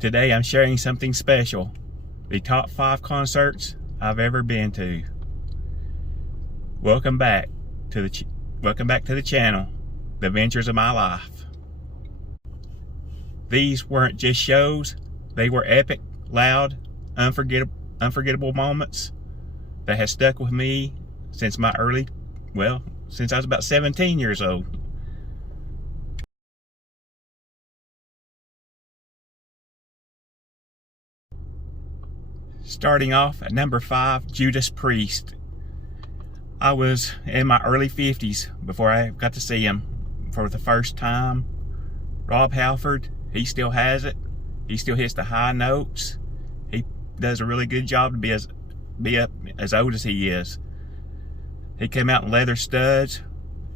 Today I'm sharing something special. The top 5 concerts I've ever been to. Welcome back to the channel, The Adventures of My Life. These weren't just shows, they were epic, loud, unforgettable moments that have stuck with me since since I was about 17 years old. Starting off at number 5, Judas Priest. I was in my early 50s before I got to see him for the first time. Rob Halford, he still has it. He still hits the high notes. He does a really good job to be as old as he is. He came out in leather studs.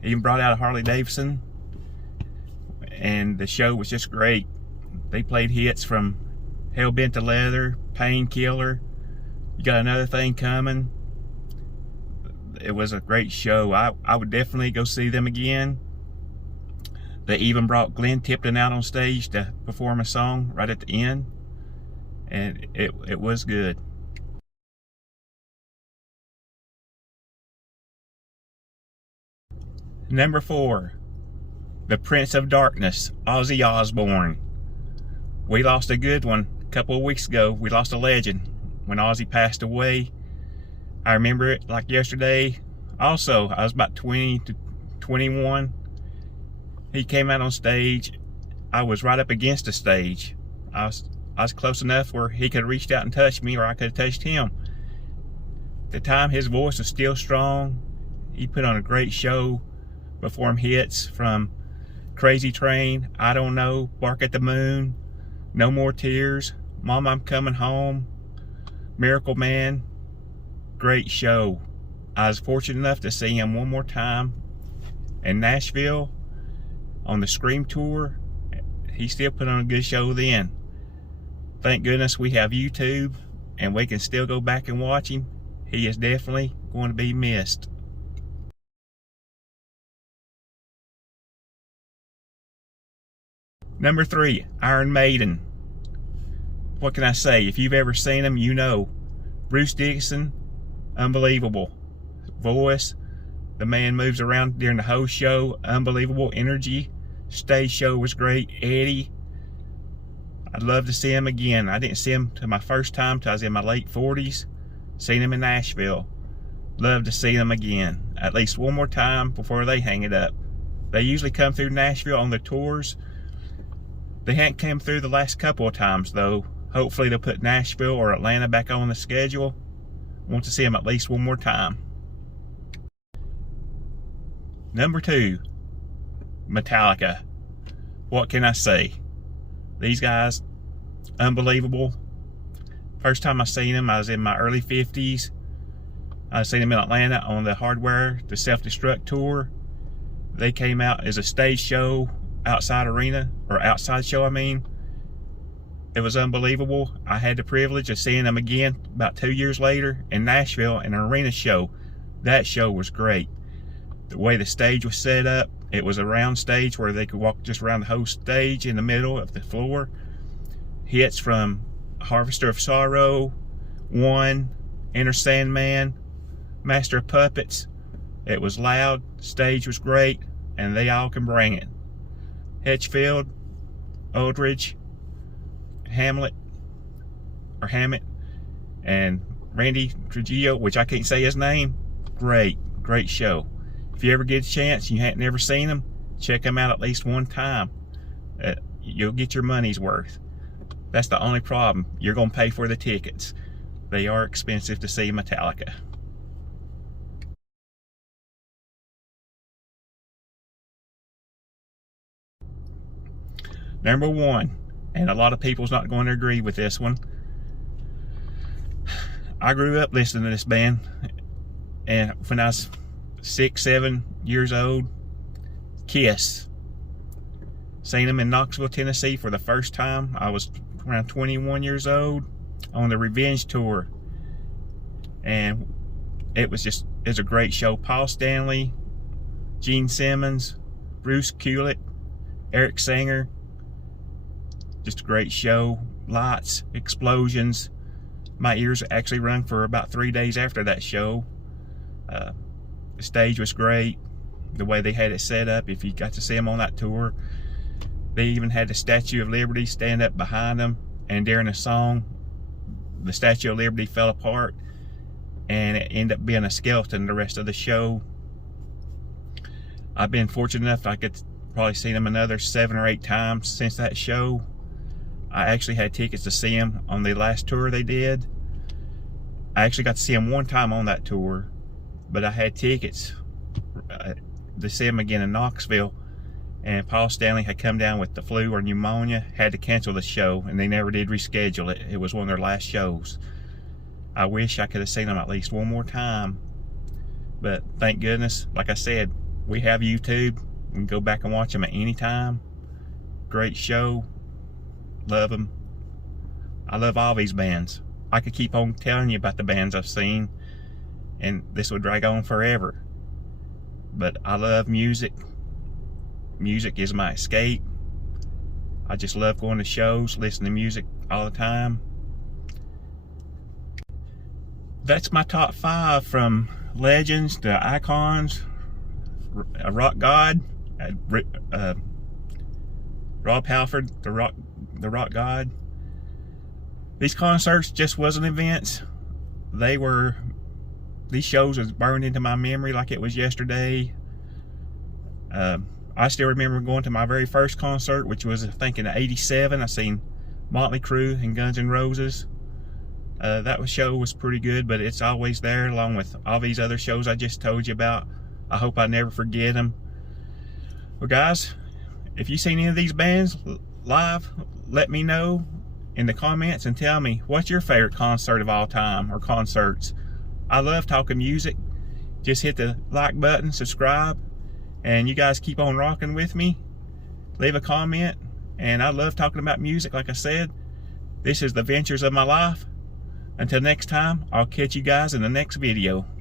He even brought out a Harley Davidson. And the show was just great. They played hits from Hellbent to Leather, Painkiller, You Got Another Thing Coming. It was a great show. I would definitely go see them again. They even brought Glenn Tipton out on stage to perform a song right at the end. And it was good. Number 4, the Prince of Darkness, Ozzy Osbourne. We lost a good one a couple of weeks ago. We lost a legend when Ozzy passed away. I remember it like yesterday. Also, I was about 20 to 21. He came out on stage. I was right up against the stage. I was close enough where he could have reached out and touched me, or I could have touched him. At the time, his voice was still strong. He put on a great show, performed hits from Crazy Train, I Don't Know, Bark at the Moon, No More Tears, Mom, I'm Coming Home, Miracle Man. Great show. I was fortunate enough to see him one more time in Nashville on the Scream tour. He still put on a good show then. Thank goodness we have YouTube and we can still go back and watch him. He is definitely going to be missed. Number 3, Iron Maiden. What can I say? If you've ever seen them, you know. Bruce Dickinson, unbelievable. Voice, the man moves around during the whole show, unbelievable energy. Stage show was great. Eddie, I'd love to see him again. I didn't see him till my first time till I was in my late 40s. Seen him in Nashville. Love to see them again, at least one more time before they hang it up. They usually come through Nashville on their tours. They hadn't come through the last couple of times though. Hopefully they'll put Nashville or Atlanta back on the schedule. Want to see them at least one more time. Number 2, Metallica. What can I say? These guys, unbelievable. First time I seen them, I was in my early 50s. I seen them in Atlanta on the Hardware, the Self-Destruct tour. They came out as a stage show, outside show, I mean. It was unbelievable. I had the privilege of seeing them again about 2 years later in Nashville in an arena show. That show was great. The way the stage was set up, it was a round stage where they could walk just around the whole stage in the middle of the floor. Hits from Harvester of Sorrow, One, Enter Sandman, Master of Puppets. It was loud, stage was great, and they all can bring it. Hedgefield, Aldridge, Hammett, and Randy Trujillo, which I can't say his name. Great show. If you ever get a chance, you hadn't never seen them, check them out at least one time. You'll get your money's worth. That's the only problem. You're going to pay for the tickets. They are expensive to see Metallica. Number 1, and a lot of people's not going to agree with this one. I grew up listening to this band, and when I was 6, 7 years old, Kiss. Seen them in Knoxville, Tennessee for the first time. I was around 21 years old on the Revenge tour, and it was a great show. Paul Stanley, Gene Simmons, Bruce Kulick, Eric Singer. Just a great show. lights, explosions. My ears actually rung for about 3 days after that show. The stage was great. The way they had it set up, if you got to see them on that tour. They even had the Statue of Liberty stand up behind them, and during the song, the Statue of Liberty fell apart, and it ended up being a skeleton the rest of the show. I've been fortunate enough I could probably see them another 7 or 8 times since that show. I actually had tickets to see them on the last tour they did. I actually got to see them one time on that tour, but I had tickets to see them again in Knoxville, and Paul Stanley had come down with the flu or pneumonia, had to cancel the show, and they never did reschedule it. It was one of their last shows. I wish I could have seen them at least one more time, but thank goodness, like I said, we have YouTube. We can go back and watch them at any time. Great show. Love them. I love all these bands. I could keep on telling you about the bands I've seen, and this would drag on forever. But I love music. Music is my escape. I just love going to shows, listening to music all the time. That's my top 5 from legends to icons. A rock god, Rob Halford, the rock god. These concerts just wasn't events. These shows was burned into my memory like it was yesterday. I still remember going to my very first concert, which was I think in '87. I seen Motley Crue and Guns N' Roses. That show was pretty good, but it's always there along with all these other shows I just told you about. I hope I never forget them. Well guys, if you've seen any of these bands live, let me know in the comments and tell me what's your favorite concert of all time or concerts. I love talking music. Just hit the like button, subscribe, and you guys keep on rocking with me. Leave a comment, and I love talking about music. Like I said, this is the ventures of my life. Until next time, I'll catch you guys in the next video.